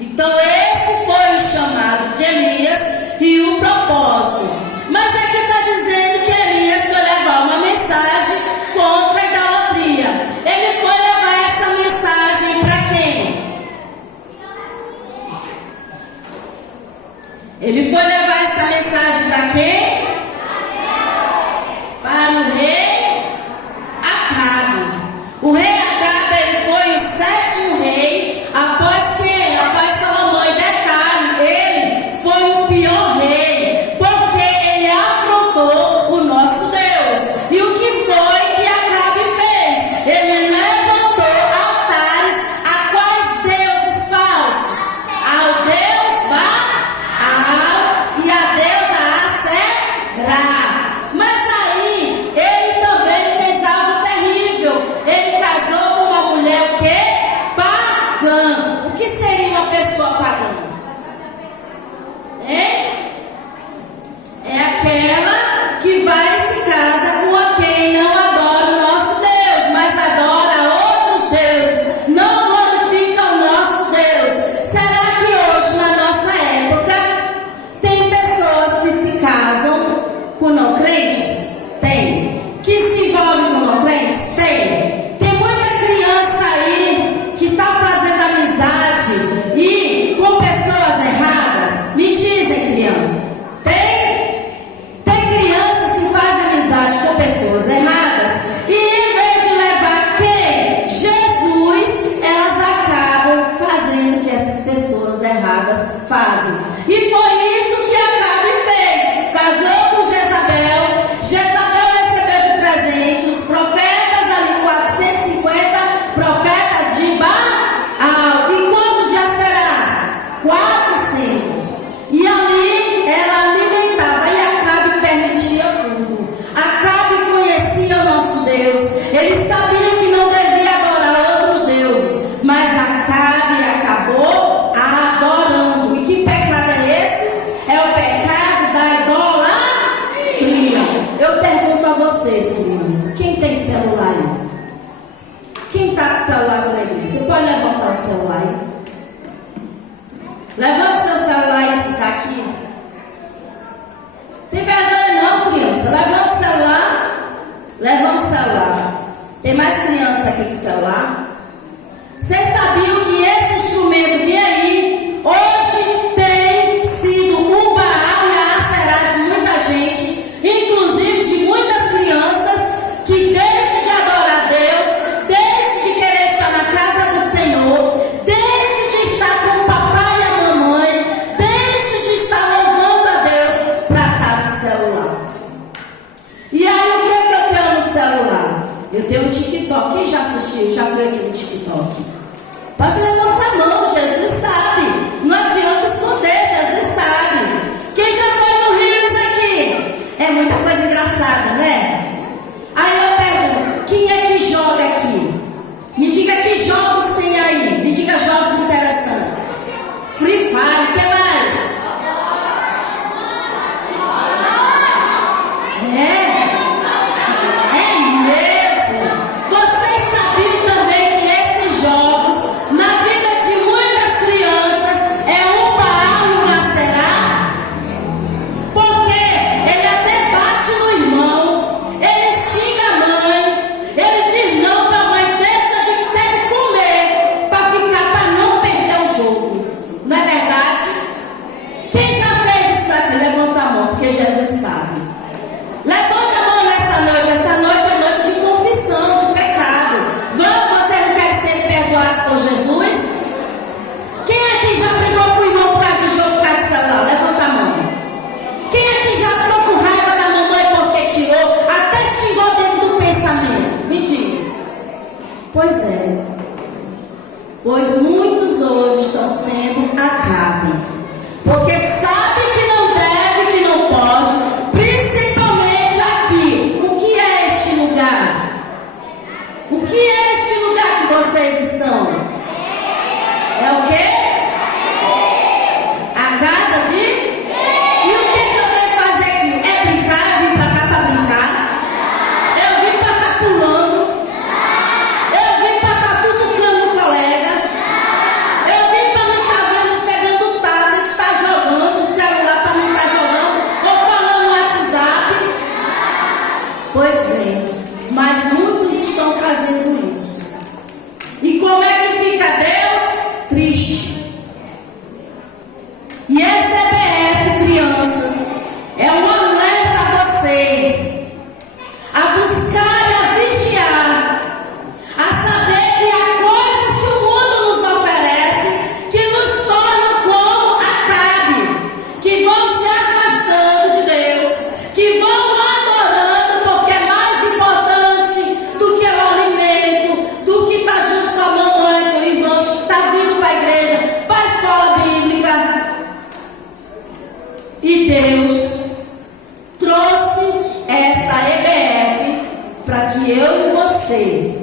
Então esse foi o chamado de Elias e o propósito. Mas aqui está dizendo que Elias foi levar uma mensagem contra a idolatria. Ele foi levar essa mensagem para quem? Ele foi levar essa mensagem para quem? Para o rei Acabe. O rei Acabe, ele foi o 7º rei após quem? Após Salomão. E detalhe, ele foi o pior rei, porque ele afrontou o nosso Deus. E o que foi que Acabe fez? Ele levantou altares a quais deuses falsos? Ao deus Baal e a deusa Aserá. Mas aí, ele também fez algo terrível. Ele casou com uma mulher o quê? Pagã. O que seria uma pessoa pagã? É aquela que vai e se casa com quem não adora o nosso Deus, mas adora outros deuses, não glorifica o nosso Deus. Será que hoje, na nossa época, tem pessoas que se casam com não crentes? Tem. Que se envolvem com não crentes? Tem. Tem muita criança aí que está fazendo amizade e com pessoas erradas. Me dizem, crianças. Tem crianças que fazem amizade com pessoas erradas e em vez de levar quem? Jesus, elas acabam fazendo o que essas pessoas erradas fazem. E foi isso que Acabe fez. Casou com Jezabel. Jezabel recebeu de presente os profetas ali, 450 profetas de Baal. E quantos já será? 400. E ali ela alimentava, e Acabe permitia tudo. Acabe conhecia o nosso Deus. Ele sabia que não devia adorar outros deuses, mas Acabe acabou adorando. E que pecado é esse? É o pecado da idolatria. Eu pergunto a vocês, crianças, quem tem celular aí? Quem está com o celular na igreja? Você pode levantar o celular aí? Levanta seu celular e esse está aqui. Tem vergonha não, criança? Levanta o celular. Levanta o celular. Tem mais criança aqui com celular? Vocês sabiam que esse instrumento bem aí, hoje tem sido o Baal e a Aserá de muita gente, inclusive de muitas crianças que deixam de adorar Deus, deixam de querer estar na casa do Senhor, deixam de estar com o papai e a mamãe, deixam de estar louvando a Deus para estar no celular. E aí o que é que eu tenho no celular? Eu tenho um TikTok. Quem já assistiu? Já foi aqui no TikTok? Pode levantar a mão, Jesus sabe. Não adianta esconder, Jesus sabe. Quem já foi no Rios aqui? É muita coisa engraçada, né? Aí eu pergunto, quem é que joga aqui? Me diga que jogos tem aí. Me diga jogos interessantes. Free Fire, o que mais? É mesmo. Vocês sabiam também que esses jogos, na vida de muitas crianças, é um Baal e um Aserá? Porque ele até bate no irmão, ele xinga a mãe, ele diz não para a mãe, deixa de ter de comer para não perder o jogo. Não é verdade? Quem já fez isso aqui? Levanta a mão, porque Jesus sabe. Levanta a mão nessa noite. Essa noite é noite de confissão, de pecado. Vamos, você não quer ser perdoado por Jesus? Quem aqui já brigou com o irmão por causa de jogo, por causa de celular? Levanta a mão. Quem aqui já ficou com raiva da mamãe porque tirou, até xingou dentro do pensamento? Me diz. Pois é. Pois muitos hoje estão sendo Acabe, porque sabe que não deve, que não pode, principalmente aqui. O que é este lugar? O que é este lugar que vocês estão? É o quê? A casa de? E o que eu devo fazer aqui? É brincar? Vim pra cá pra brincar? Eu vim pra cá pulando? Eu vim pra cá tudo no colega? Eu vim pra me estar vendo Deus trouxe esta EBF para que eu e você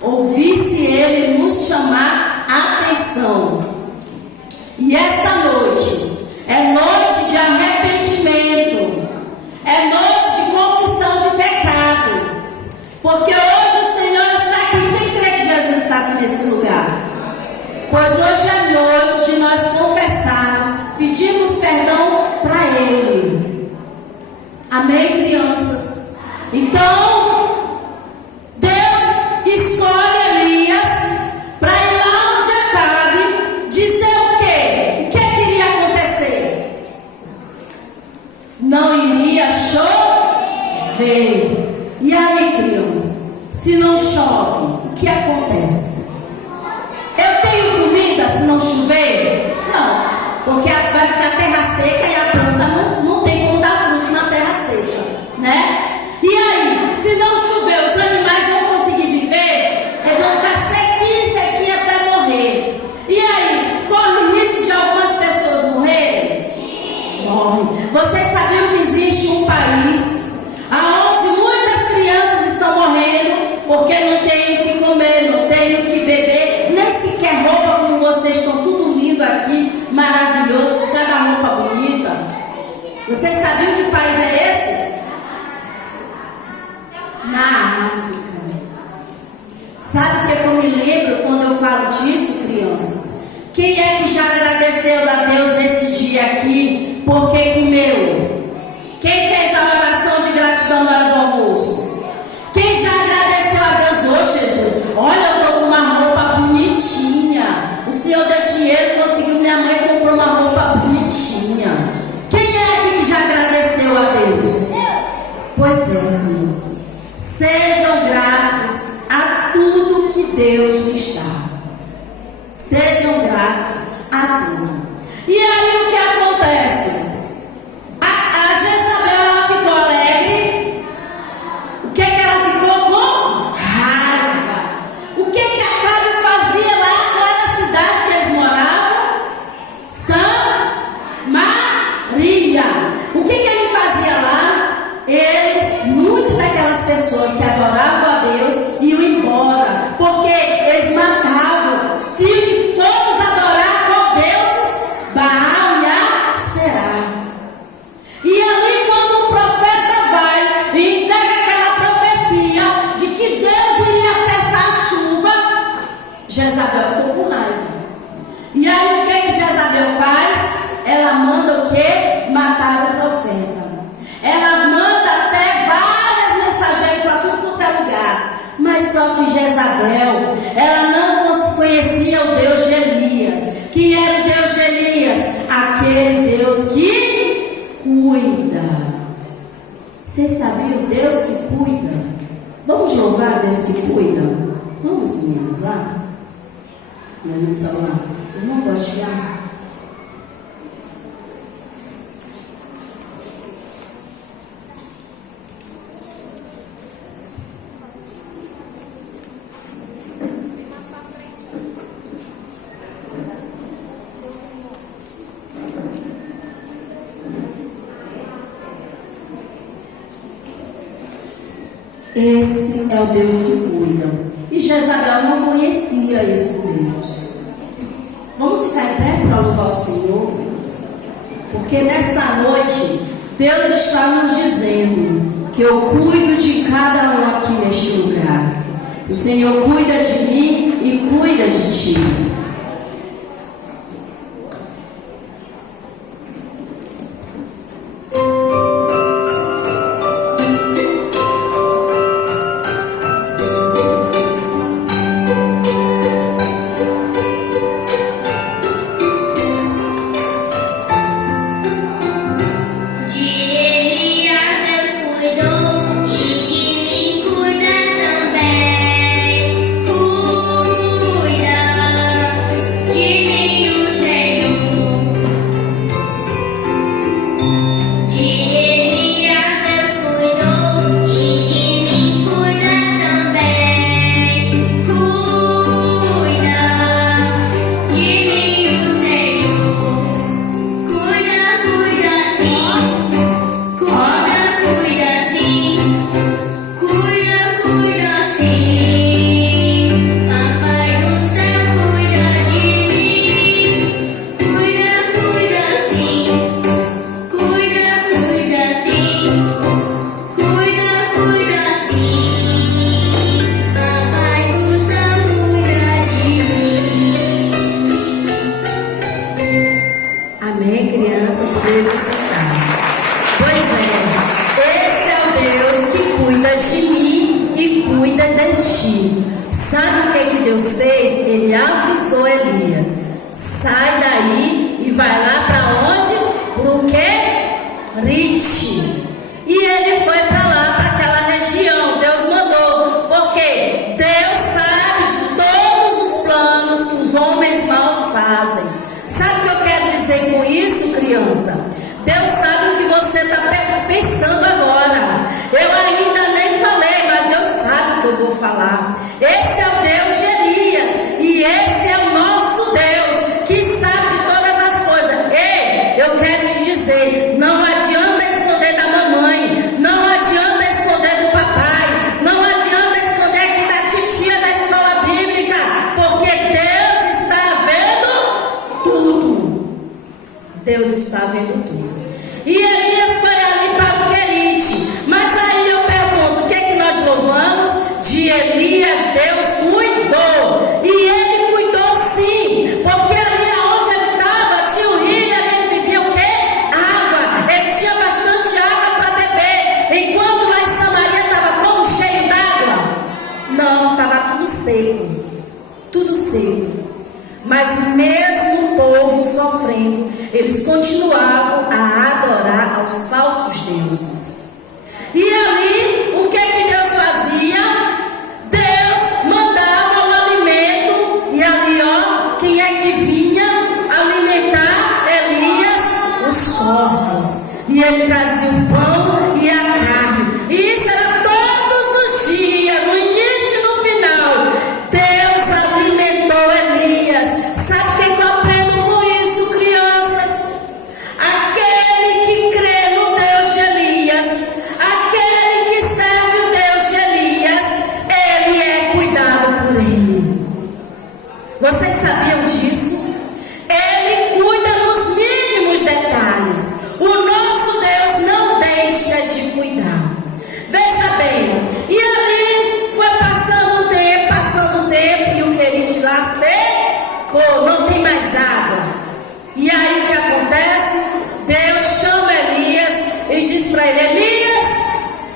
ouvisse Ele nos chamar a atenção. E esta noite é noite de arrependimento, é noite de confissão de pecado, porque hoje o Senhor está aqui. Quem crê que Jesus está aqui nesse lugar? Pois hoje é noite de nós confessarmos, pedirmos perdão para Ele. Amém, crianças? Então, Deus escolhe Elias para ir lá onde Acabe dizer o quê? O que iria acontecer? Não iria chover. E aí, criança? Se não chove, o que acontece? Eu tenho comida se não chover? Não, porque vai ficar terra seca e a planta não tem como dar fruto na terra seca, né? E aí, se não chover, os animais vão conseguir viver? Eles vão ficar sequinhos até morrer. E aí, corre o risco de algumas pessoas morrerem? Morrem. Vocês sabiam que existe um país onde muitas crianças estão morrendo porque não tem o que comer, não tem o que beber, nem sequer roupa, como vocês estão tudo lindo aqui, maravilhoso, com cada roupa bonita. Vocês sabiam que país é esse? Na África. Sabe o que eu me lembro quando eu falo disso, crianças? Quem é que já agradeceu a Deus nesse dia aqui porque comeu? Quem fez a oração de gratidão na hora do almoço? Quem já agradeceu a Deus? Ô Jesus, olha, eu estou com uma roupa bonitinha. O Senhor deu dinheiro, conseguiu, minha mãe comprou uma roupa bonitinha. Quem é aqui que já agradeceu a Deus? Pois é, crianças. Sejam gratos a tudo que Deus lhes dá. Sejam gratos a tudo. E aí o que acontece? A Jezabel, ela ficou alegre. O que ela ficou com? Raiva. O que Acabe fazia lá? Qual era a cidade que eles moravam? Samaria. O que ele fazia lá? Eles, muitas daquelas pessoas que adoravam a Deus, iam embora, porque eles matavam. Tinham que todos adorar qual deuses? Baal e Aserá. E ali, quando o profeta vai e entrega aquela profecia de que Deus iria cessar a chuva, Jezabel ficou com raiva. E aí o que Jezabel faz? Ela manda o que? Matar o profeta. Ela manda até várias mensageiras para tudo quanto é lugar. Mas só que Jezabel, ela não conhecia o Deus de Elias. Quem era o Deus de Elias? Aquele Deus que cuida. Vocês sabiam? Deus que cuida. Vamos louvar Deus que cuida? Vamos, meninos, lá? No celular. Eu não gosto de chegar. Esse é o Deus que cuida. E Jezabel não conhecia esse Deus. Vamos ficar em pé para louvar o Senhor? Porque nesta noite, Deus está nos dizendo que eu cuido de cada um aqui neste lugar. O Senhor cuida de mim e cuida de ti. Cuida. dizer com isso, criança? Deus sabe o que você está pensando agora. Eu ainda nem falei, mas Deus sabe o que eu vou falar. Esse é o Deus de Elias, e esse é o nosso Deus, que sabe de todas as coisas. Ei, eu quero te dizer, não adianta esconder da mamãe, não adianta esconder do papai, não adianta esconder aqui da titia da escola bíblica, porque Deus está vendo tudo. Deus está vendo tudo. E Elias foi ali para o Querite. Mas aí eu pergunto, o que é que nós louvamos? De Elias Deus cuidou. E ele cuidou sim, porque ali onde ele estava tinha um rio e ali ele bebia o quê? Água. Ele tinha bastante água para beber. Enquanto lá em Samaria estava como? Cheio d'água? Não, estava tudo seco. Tudo seco. Mas mesmo o povo sofrendo, eles continuavam a adorar aos falsos deuses. E ali, o que é que Deus fazia? Deus mandava o alimento. E ali, ó, quem é que vinha alimentar Elias? Os corvos. E ele trazia o pão e a carne. E isso era todos os dias, no início e no final. Deus alimentou Elias. Sabe o que eu aprendo com isso, crianças? Aquele que crê no Deus de Elias, aquele que serve o Deus de Elias, ele é cuidado por ele. Vocês sabiam disso? Ele cuida nos mínimos detalhes. O nosso Deus não deixa de cuidar. Veja bem, e ali foi passando um tempo, e o Querite lá secou, não tem mais água. E aí o que acontece? Deus chama Elias e diz para ele: Elias,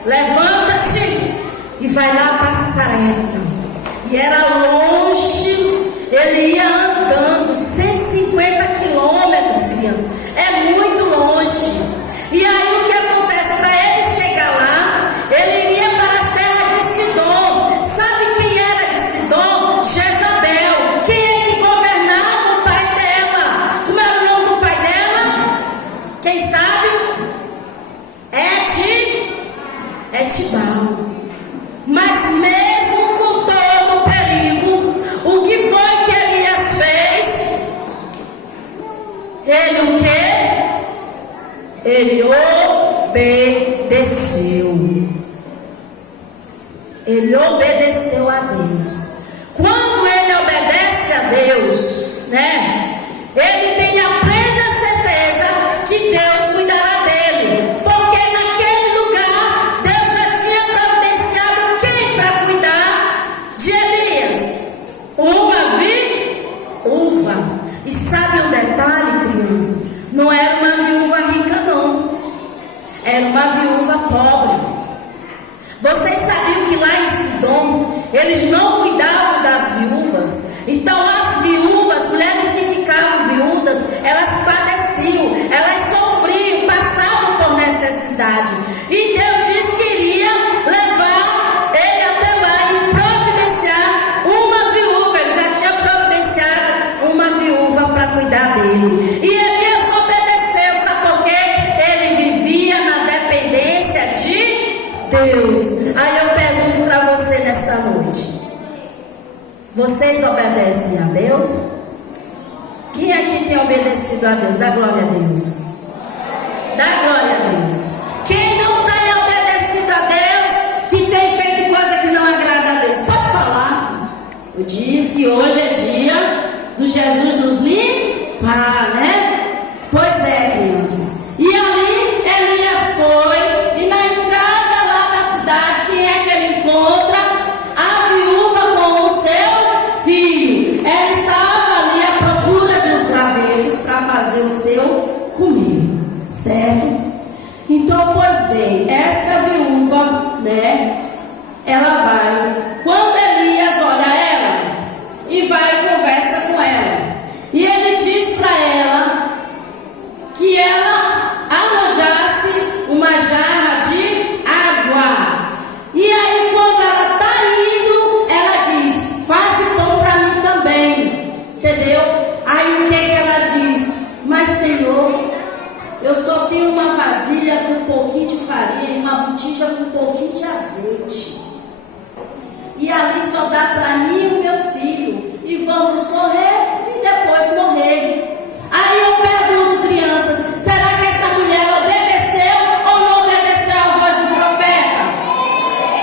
levanta-te e vai lá para Sarepta. E era longe, ele ia andando 150 quilômetros, criança. É muito longe. E aí o que acontece? Para ele chegar lá, ele iria para as terras de Sidom. Sabe quem era de Sidom? Jezabel. Quem é que governava o pai dela? Como era o nome do pai dela? Quem sabe? Etibal. Mas mesmo com todo o perigo, o que foi que Elias fez? Ele o quê? Ele obedeceu. Ele obedeceu a Deus. Quando ele obedece a Deus, né? Ele tem a plena certeza que Deus cuidará dele. Porque naquele lugar, Deus já tinha providenciado quem para cuidar de Elias? Uma viúva. E sabe um detalhe, crianças? Não era uma viúva rica, não. Era uma viúva pobre. Vocês sabiam que lá em Sidom, eles não cuidavam das viúvas? Então as viúvas, mulheres que ficavam viúvas, elas padeciam, elas sofriam, passavam por necessidade. E Deus disse que iria levar ele até lá e providenciar uma viúva. Ele já tinha providenciado uma viúva para cuidar dele. E Elias obedeceu, sabe por quê? Ele vivia na dependência de Deus. Aí eu pergunto para você nesta noite: vocês obedecem a Deus? Quem aqui tem obedecido a Deus? Dá glória a Deus. Dá glória a Deus. Quem não tem obedecido a Deus, que tem feito coisa que não agrada a Deus, pode falar. Eu disse que hoje é dia do Jesus nos limpar, né? Pois é, crianças. E ali Elias foi, e na entrada lá da cidade, quem é que ele encontra? A viúva com o seu filho. Ela estava ali à procura de uns gravetos para fazer o seu comer, certo? Então, pois bem, essa viúva, né? Ela vai, quando Elias olha ela, e vai e conversa com ela, e ele diz para ela que ela só tem uma vasilha com um pouquinho de farinha e uma botija com um pouquinho de azeite. E ali só dá para mim e o meu filho. E vamos correr e depois morrer. Aí eu pergunto, crianças, será que essa mulher obedeceu ou não obedeceu à voz do profeta?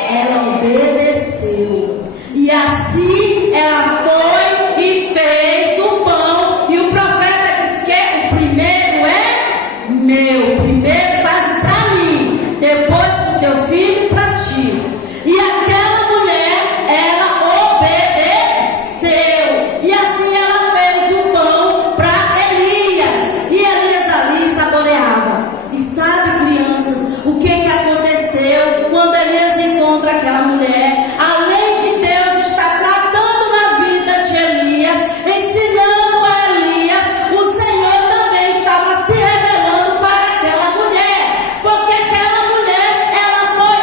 Ela obedeceu. E assim ela foi e fez o pão. E o profeta disse que o primeiro é meu. Primeiro faz para mim, depois para o teu filho e para ti. E aquela mulher, ela obedeceu. E assim ela fez o pão para Elias. E Elias ali saboreava. E sabe, crianças, o que aconteceu quando Elias encontra aquela mulher? Além de Deus estar tratando na vida de Elias, ensinando a Elias, o Senhor também estava se revelando para aquela mulher. Porque aquela mulher, ela foi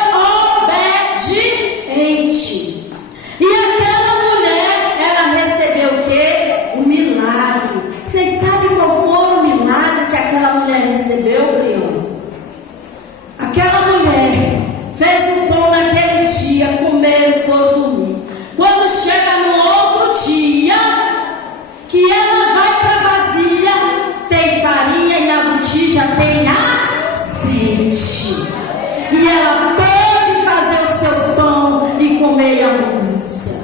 obediente. E aquela mulher, ela recebeu o quê? O milagre. Vocês sabem qual foi o milagre que aquela mulher recebeu, crianças? Aquela mulher fez o pão naquele dia, comeram e foram dormir. Quando chega no outro dia, que ela vai para a vasilha, tem farinha e na botija tem azeite. E ela pode fazer o seu pão e comer em abundância.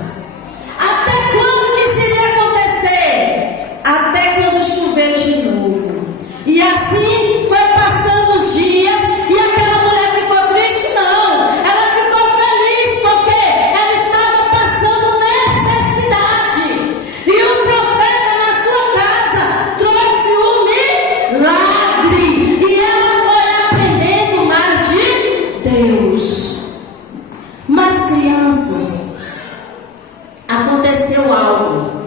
Até quando que isso iria acontecer? Até quando chover de novo. E assim foi passando os dias e aquela mulher ficou triste? Não. Ela ficou feliz porque ela estava passando necessidade. E o profeta na sua casa trouxe um milagre. E ela foi aprendendo mais de Deus. Mas crianças, aconteceu algo.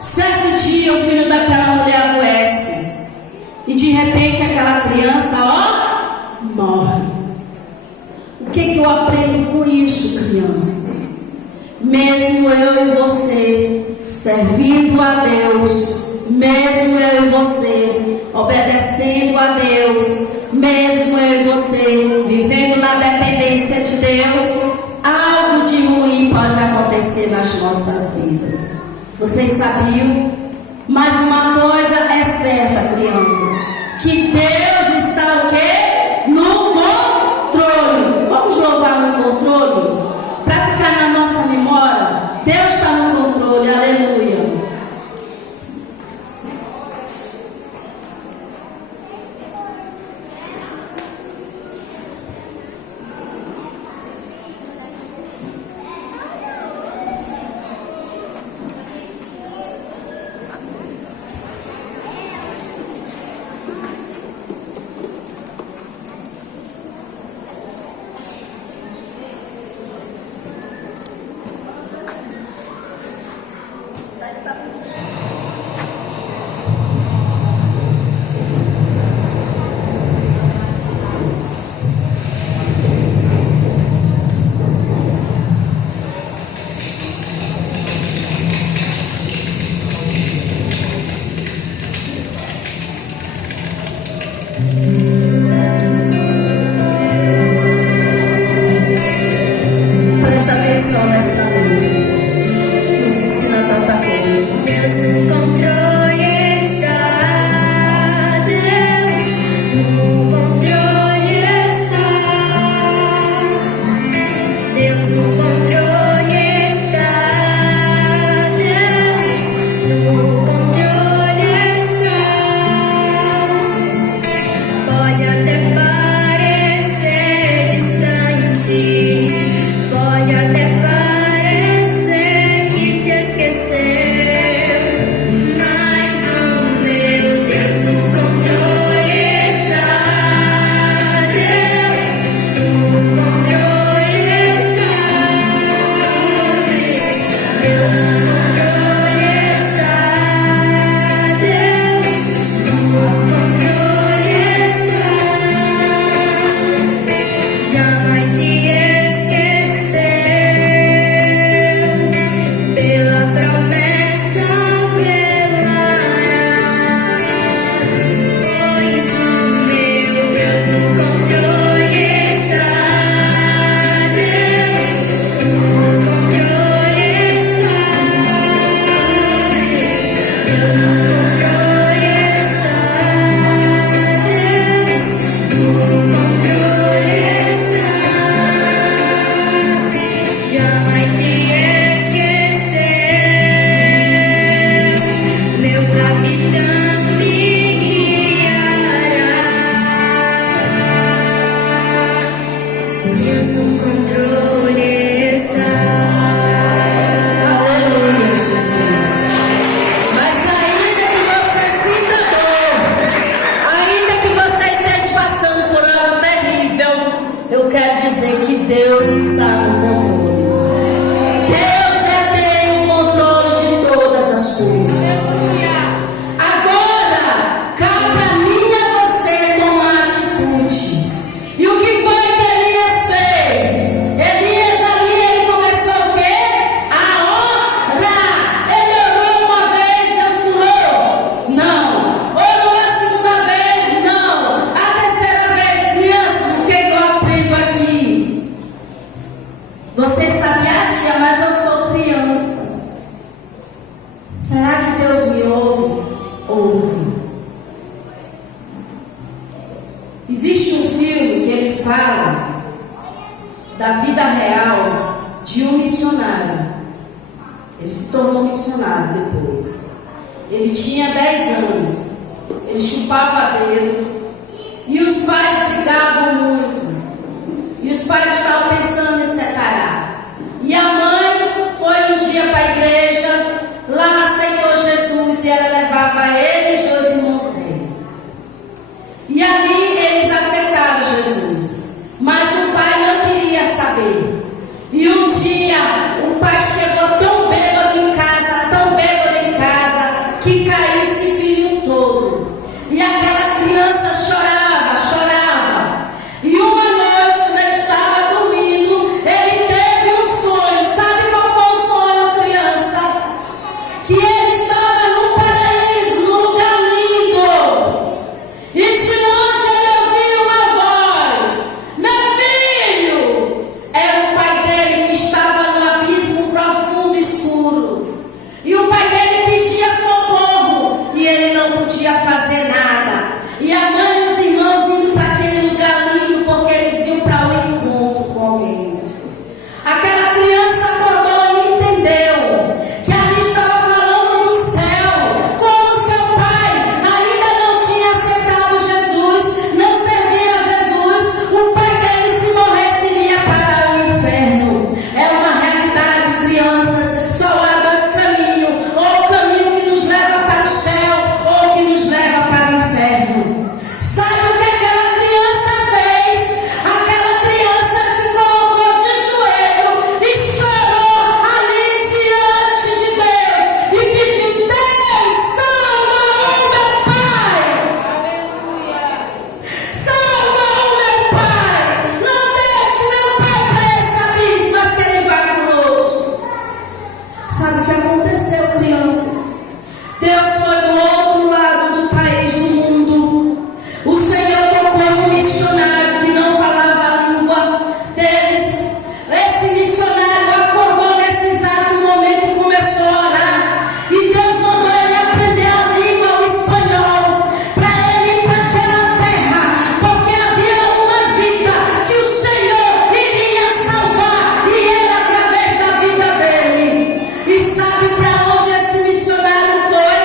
Certo dia o filho daquela mulher adoece. E de repente aquela criança, morre. O que eu aprendo com isso, crianças? Mesmo eu e você servindo a Deus, mesmo eu e você obedecendo a Deus, mesmo eu e você vivendo na dependência de Deus, algo de ruim pode acontecer nas nossas vidas. Vocês sabiam? Mas uma coisa é certa, crianças, que Deus está o quê? No controle. Vamos louvar no controle? Para ficar na nossa memória, Deus está no controle, aleluia. da vida real de um missionário. Ele se tornou missionário depois. Ele tinha 10 anos. Ele chupava dedo. E os pais brigavam muito. E os pais estavam pensando em separar. E a mãe foi um dia para a igreja. Lá aceitou Jesus. E ela levava ele e os 2 irmãos dele. E ali eles aceitaram Jesus. Mas o pai não queria saber. E um dia o pai chegou tão bêbado em casa, que caiu e se feriu todo. E aquela criança chorava. E uma noite, quando ele estava dormindo, ele teve um sonho. Sabe qual foi o sonho, criança? Que ele estava num paraíso, num lugar lindo. E de longe ele ouviu uma voz: meu filho! Era o pai dele que estava num abismo profundo e escuro. E o pai dele pedia socorro e ele não podia fazer nada. E a mãe e os irmãos indo para aquele lugar lindo porque eles iam para o encontro com alguém. Aquela criança acordou e entendeu que ali estava falando do céu. Como seu pai ainda não tinha aceitado Jesus, não servia a Jesus, o pai dele, se morresse, iria para o inferno. É uma realidade, crianças. Só há 2 caminhos: ou o caminho que nos leva para o céu, ou que nos leva para o inferno. Sabe o que aquela criança fez? Aquela criança se colocou de joelho e chorou ali diante de Deus e pediu: Deus, salva o meu pai! Salva o meu pai! Não deixe meu pai para esse abismo, mas que ele vá conosco. Sabe o que aconteceu, crianças? Deus foi do outro lado do país, do mundo. O Senhor tocou um missionário que não falava a língua deles. Esse missionário acordou nesse exato momento e começou a orar. E Deus mandou ele aprender a língua, o espanhol, para ele ir para aquela terra, porque havia uma vida que o Senhor iria salvar, e era através da vida dele. E sabe para onde esse missionário foi?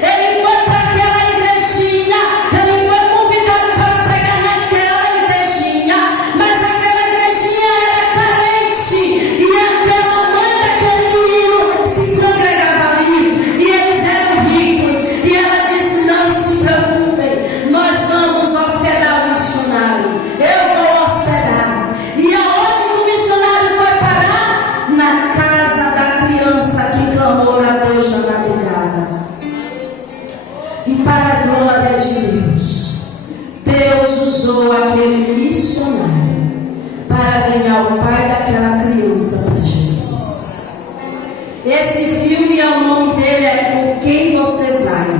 Ele foi para aquela igrejinha. Ele foi convidado para pregar naquela igrejinha, mas aquela igrejinha era carente, e aquela mãe daquele menino se congregava ali, e eles eram ricos. E ela disse: não se preocupem, nós vamos hospedar o missionário. Eu vou hospedar. E aonde que o missionário foi parar? Na casa da criança que clamou a Deus na madrugada. E para a glória de Deus, Deus usou aquele missionário para ganhar o pai daquela criança para Jesus. Esse filme, o nome dele é Por Quem Você Vai.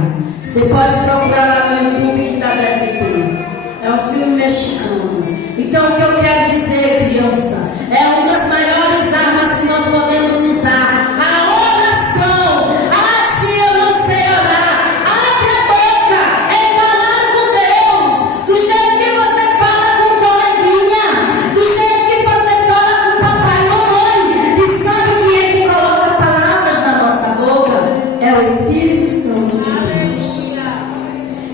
Você pode procurar lá no YouTube que ainda deve ter. É um filme mexicano. Então o que eu quero dizer, criança, é uma das maiores armas que nós podemos usar: a oração. Ah, tia, eu não sei orar. Abre a boca, é falar com Deus, do jeito que você fala com o coleguinha, do jeito que você fala com papai e mamãe. E sabe quem é que coloca palavras na nossa boca? É o Espírito Santo de Deus.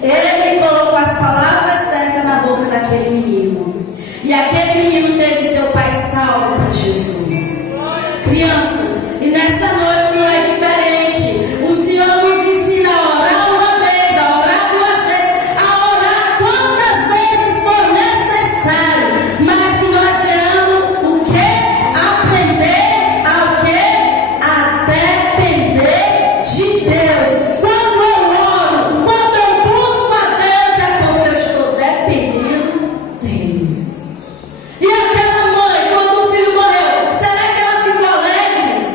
Ele colocou as palavras certas na boca daquele menino. E aquele menino teve seu pai salvo para Jesus. Crianças, e nessa noite não é diferente. O Senhor nos ensina a orar uma vez, a orar 2 vezes, a orar quantas vezes for necessário, mas que nós venhamos o quê? Aprender ao quê? A depender de Deus. Quando eu oro, quando eu busco a Deus, é porque eu estou dependendo dele. E aquela mãe, quando o filho morreu, será que ela ficou alegre?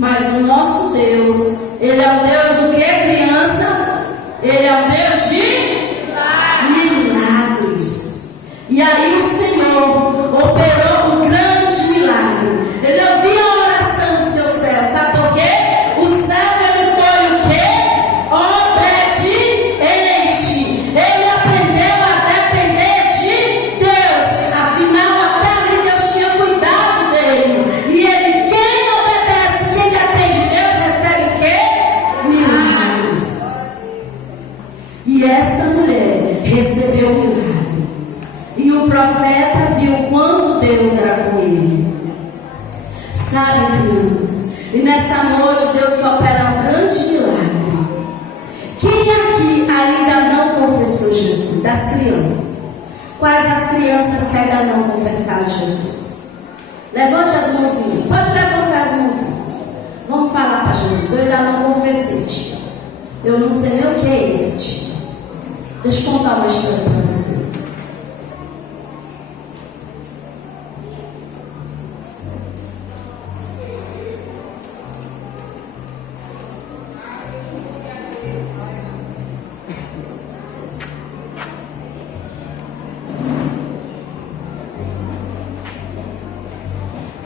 Mas o nosso Deus, Ele é o Deus do que, criança? Ele é o Deus de milagres. E aí o Senhor operou um grande milagre. Ele ouviu a oração do seu céu. Sabe por quê? O servo, ele foi o quê? Obediente. Ele aprendeu a depender de Deus. Afinal, até ali Deus tinha cuidado dele. E ele, quem obedece, quem depende de Deus, recebe o quê? Milagres. E essa mulher recebeu o milagre. E o profeta viu quanto Deus era com ele. Sabe, crianças? E nessa noite Deus quer operar um grande milagre. Quem aqui ainda não confessou Jesus? Das crianças. Quais as crianças que ainda não confessaram Jesus? Levante as mãozinhas. Pode levantar as mãozinhas. Vamos falar para Jesus. Eu ainda não confessei, tia. Eu não sei nem o que é isso, tia. Deixa eu contar uma história para vocês.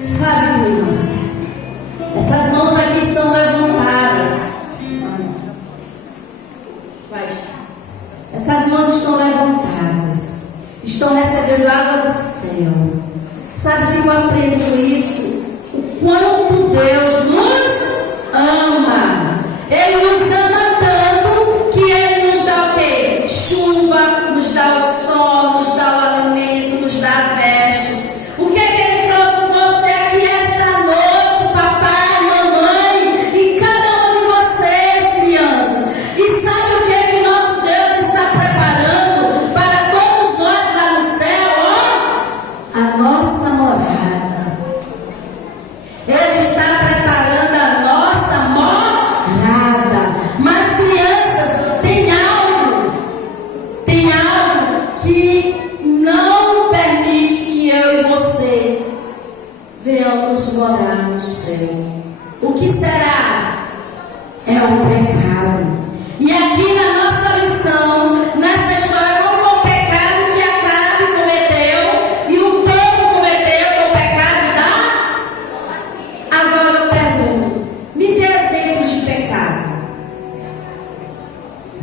Sabe, crianças, essas mãos aqui estão levantadas. Essas mãos estão levantadas, estão recebendo água do céu. Sabe o que eu aprendo com isso? O quanto Deus nos ama. Ele nos ama tanto que Ele nos dá o quê? Chuva, nos dá o sol, nos dá o alimento, nos dá vestes. O que é que Ele trouxe para você aqui esta noite, papai, mamãe e cada um de vocês, crianças? E sabe o que é que nosso Deus está preparando para todos nós lá no céu? Ó, a nossa morada. Ele está preparando a nossa morada. Mas, crianças, tem algo que não permite que eu e você venhamos morar no céu. O que será? É o pecado. E aqui na nossa lição, nessa história, qual foi o pecado que Acabe cometeu e o povo cometeu? Foi o pecado da... Agora eu pergunto, me dê exemplos de pecado.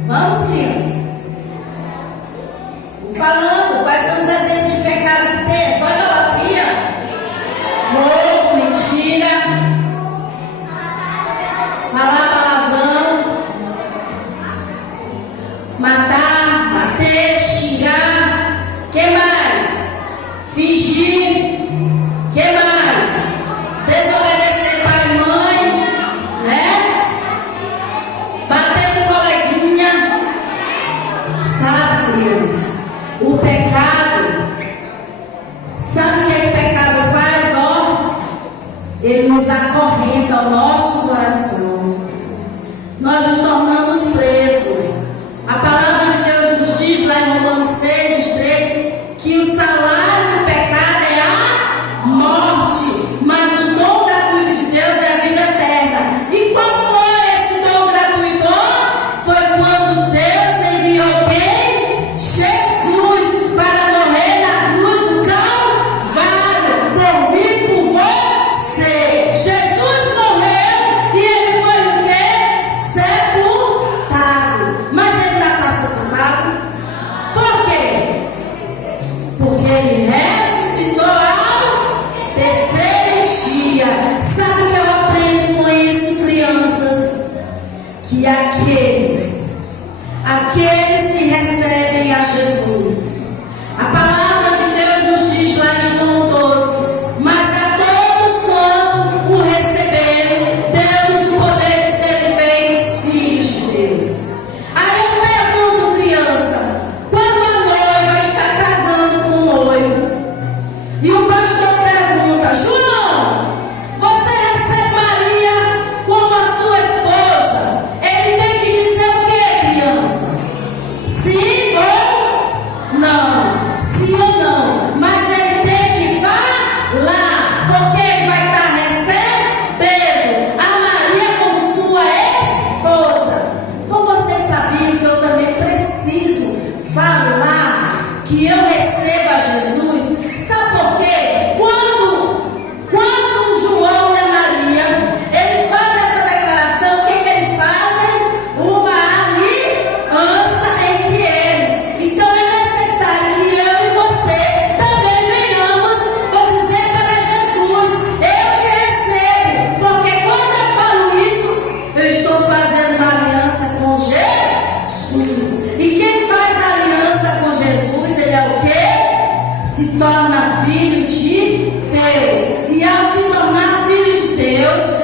Vamos, crianças? Vou falando, quais são os exemplos de pecado que tem? Só idolatria? Roubo, mentira, falar palavrão, matar, bater, xingar. Que mais? Fingir. Que mais? Desobedecer pai e mãe, né? Bater no coleguinha. Sabe, crianças, o pecado, sabe o que o pecado faz? Ó, ele nos acorrenta ao nosso coração. Nós nos tornamos presos. A palavra de Deus nos diz lá em Romanos 6:13 que o salário do pecado é a morte, mas o dom gratuito de Deus é a vida eterna. E qual foi esse dom gratuito? Foi quando Deus enviou quem? Jesus, para morrer na cruz do Calvário, por mim e por você. Jesus morreu e ele foi o quê? Sepultado. Mas ele ainda está sepultado? Por quê? Porque ele ressuscitou ao terceiro dia. Sabe o que eu aprendo com isso, crianças? Que aqueles que recebem a Jesus, a palavra de Deus nos diz lá em João 12, mas a todos quanto o receberam, deu-lhes o poder de serem feitos filhos de Deus. Aí eu pergunto, criança, quando a noiva está casando com o noivo, e o pastor pergunta: João, você recebe Maria como a sua esposa? Ele tem que dizer o que, criança?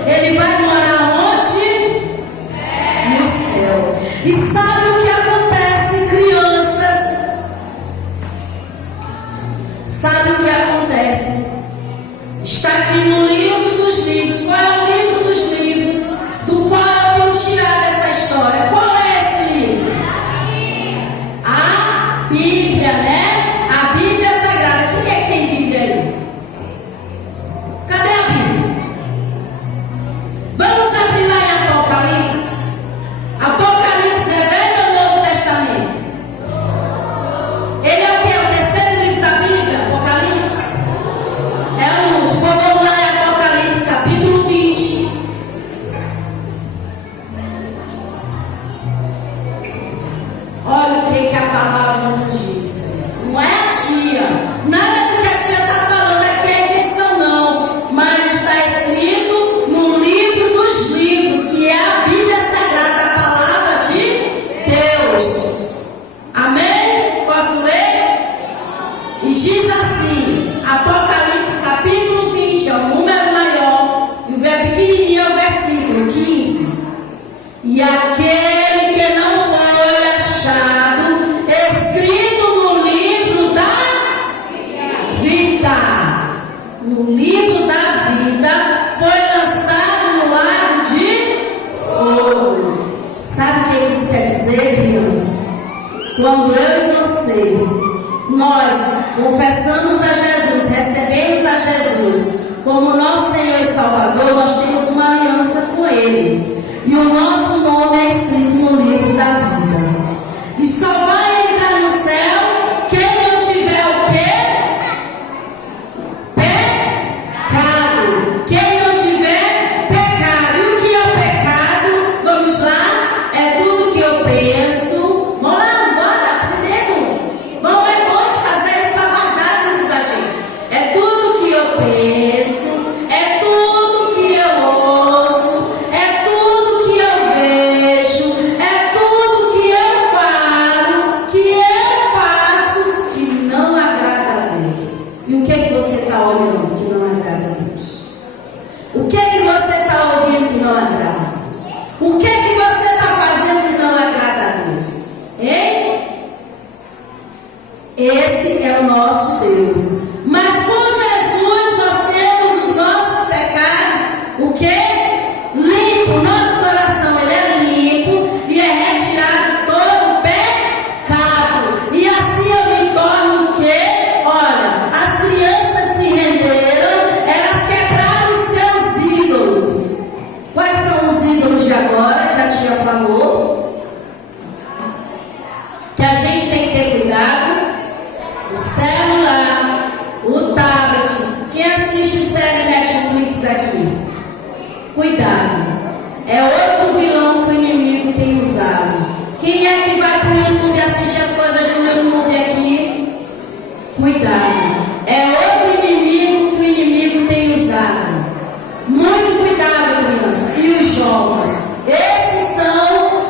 ele vai morar onde? No céu. E sabe o que acontece, crianças? Sabe o que acontece? Está aqui no livro dos livros. Qual é o livro dos livros? Do qual eu tenho tirado essa história? Qual é esse livro? A Bíblia, né? A Bíblia Sagrada. Quem é que tem Bíblia aí? Cadê a Bíblia? Vamos abrir lá em Apocalipse. Apocalipse é Velho ou Novo Testamento? Ele é o que? É o terceiro livro da Bíblia? Apocalipse? É o último. Vamos lá em Apocalipse, capítulo 20. Olha o que a palavra nos diz. Não é a tia. Nada do que a tia está falando aqui é invenção, não. Mas está escrito no livro dos livros, que é a Bíblia Sagrada, a palavra de Deus. Amém? Posso ler? E diz assim, Apocalipse capítulo 20, é o número maior, e o pequenininho é o versículo 15. E aquele que não foi achado escrito no livro da vida, no livro da vida, foi lançado no lago de fogo. Sabe o que isso quer dizer, crianças? Quando eu e você, nós confessamos a Jesus, recebemos a Jesus como nosso Senhor e Salvador, nós temos uma aliança com Ele. E o nosso nome é escrito no livro da vida. E só vai entrar no céu quem não tiver o quê? Pecado. Quem não tiver pecado. E o que é o pecado? Vamos lá? É tudo que eu penso. Vamos lá, bora, aprendendo. Vamos, é bom de fazer isso para guardar dentro da gente. É tudo que eu penso. É tudo que eu ouço. É tudo que eu vejo. É tudo que eu falo. Que eu faço que não agrada a Deus. E o que é que você está olhando que não agrada a Deus? O que é que você está ouvindo que não agrada a Deus? O que é que você está fazendo que não agrada a Deus? Hein? Esse é o nosso Deus. Mas com Jesus nós temos os nossos pecados, o quê? Limpo. Nosso coração, ele é limpo e é retirado todo pecado. E assim eu me torno o quê? Olha, as crianças se renderam, elas quebraram os seus ídolos. Quais são os ídolos de agora que a tia falou? Que a gente tem que ter cuidado. O celular, o tablet. Quem assiste série Netflix aqui? Cuidado. É outro vilão que o inimigo tem usado. Quem é que vai para o YouTube assistir as coisas no YouTube aqui? Cuidado. É outro inimigo que o inimigo tem usado. Muito cuidado, criança. E os jogos. Esses são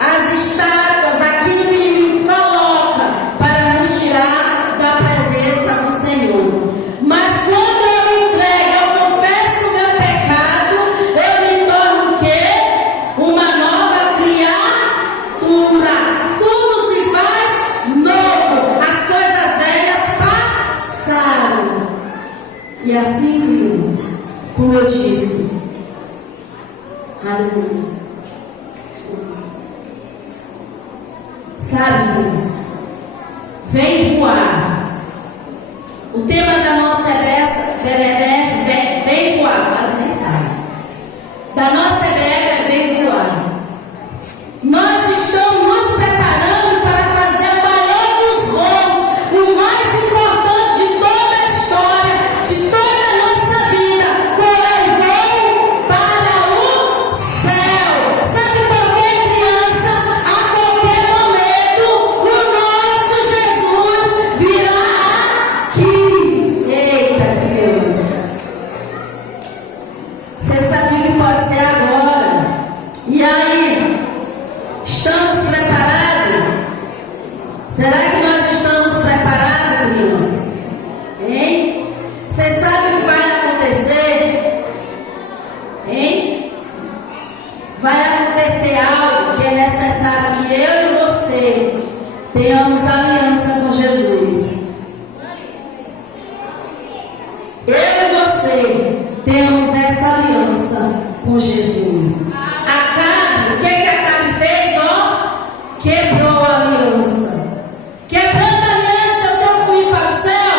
as estátuas, aquilo que o inimigo coloca para nos tirar da presença do Senhor. Mas quando eu me entrego, eu confesso o meu pecado, eu me torno o quê? Uma nova criatura. Tudo se faz novo. As coisas velhas passaram. E assim, crianças, como eu disse, aleluia. Sabe, crianças, vem voar. O tema da nossa EBF, vem voar, quase nem sabe. Da nossa EBF é vem voar. Nós estamos nos preparando para fazer o maior dos voos, o mais importante de toda a história, de toda a nossa vida, qual é o voo para o céu. Sabe por quê, criança? A qualquer momento o tenhamos aliança com Jesus. Eu e você temos essa aliança com Jesus. Acabe, o que Acabe fez? Quebrou a aliança. Quebrando a aliança, eu tenho como ir para o céu?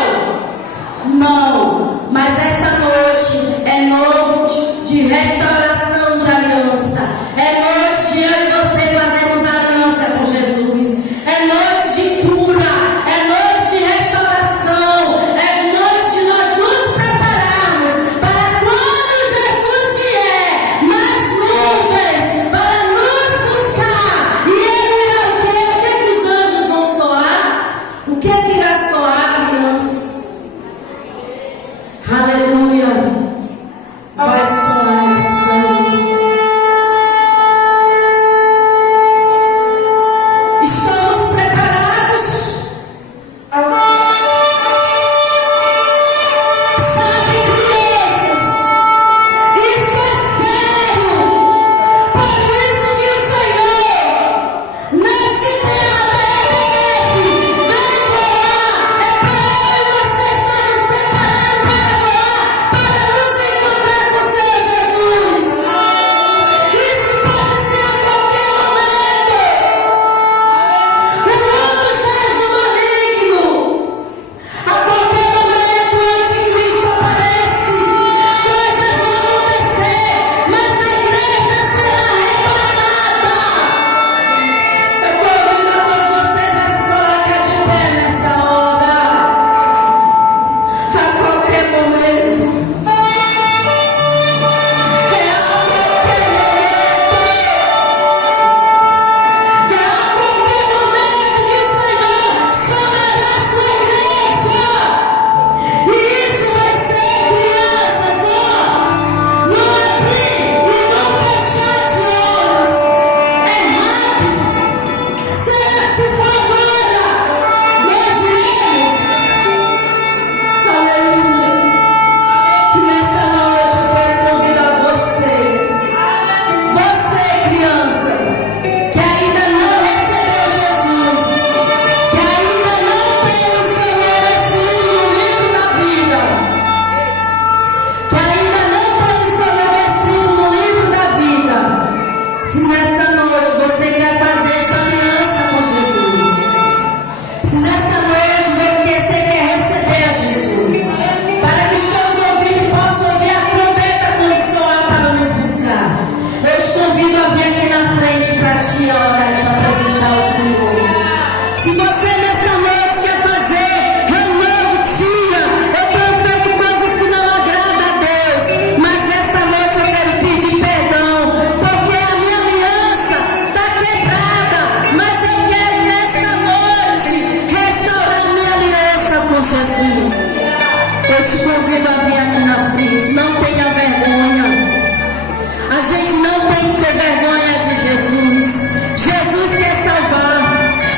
Não, mas esta noite é novo de restauração de aliança. É noite de eu e você fazermos aliança com Jesus. É noite de cura. É noite de restauração. É noite de nós nos prepararmos para quando Jesus vier nas nuvens para nos buscar. E Ele irá o quê? O que os anjos vão soar? O que irá soar, crianças? Aleluia. Vai soar isso daí. Estamos preparados? Sabe, crianças, isso é sério. Por isso que o Senhor, nesse tema da EBF, vem voar. É para eu e você estarmos preparados para voar, para nos encontrar com o Senhor Jesus. Isso pode ser a qualquer momento. O mundo jaz no maligno. A qualquer momento o anticristo aparece. Coisas vão acontecer, mas a igreja será arrebatada. Eu convido a todos vocês a se colocar de pé nesta hora. A qualquer momento. É a qualquer momento. É a qualquer momento que o Senhor chamará a sua igreja. E isso vai ser, crianças, não abrir e não fechar de olhos. É rápido. Será que se for agora, nós iremos? Aleluia. E nessa noite eu quero convidar você, criança, que ainda não recebeu Jesus, que ainda não tem o seu nome escrito no livro da vida, que ainda não tem o seu nome escrito no livro da vida. Se nessa noite você quer fazer esta aliança com Jesus, se nesta noite você quer receber a Jesus, para que os teus ouvidos possam ouvir a trombeta quando soar para nos buscar, eu te convido a vir aqui na frente para te orar, te apresentar ao Senhor. Se você nesta noite quer fazer renovo, tira. Eu tenho feito coisas que não agradam a Deus, mas nesta noite eu quero pedir perdão, porque a minha aliança está quebrada, mas eu quero nesta noite restaurar minha aliança com Jesus. Eu te convido a vir aqui na frente. Não tenha vergonha. A gente não tem que ter vergonha de Jesus. Jesus quer salvar.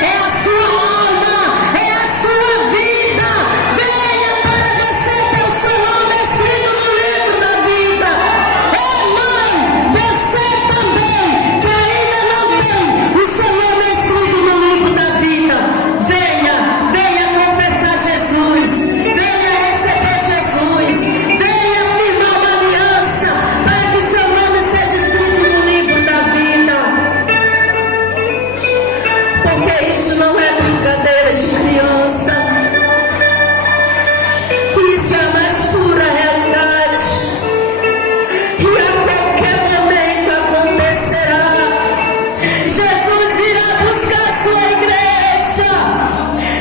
É a sua alma, é a sua vida. Venha para você ter o seu nome escrito no livro da vida. Ei, mãe, você também, que ainda não tem o seu nome escrito no livro da vida. Venha confessar Jesus. Venha receber Jesus. Venha firmar uma aliança para que o seu nome seja escrito no livro da vida. Porque isso não é brincadeira de criança. Isso é a mais pura realidade. E a qualquer momento acontecerá. Jesus virá buscar sua igreja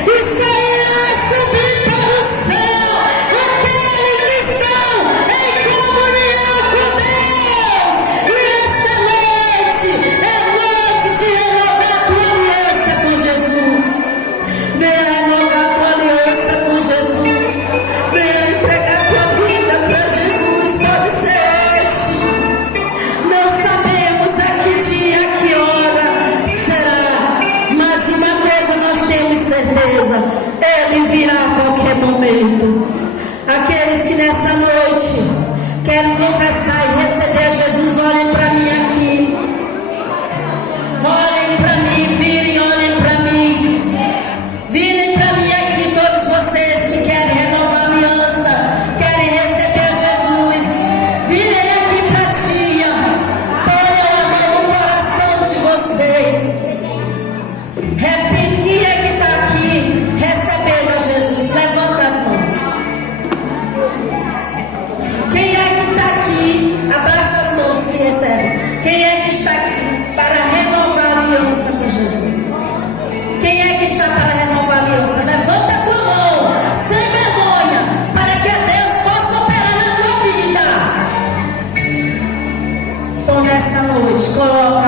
e sairá subir para o céu aqueles que estão em comunhão com Deus. E esta noite é noite de renovar a tua aliança com Jesus. Venha renovar a tua aliança com Jesus. Venha entregar a tua vida para Jesus. Pode ser hoje. Não sabemos a que dia, a que hora será, mas uma coisa nós temos certeza: Ele virá a qualquer momento. Aqueles que nessa noite querem confessar e receber a Jesus, olhem para mim aqui. Olhem para mim, virem, olhem para mim. nessa noite. Coloca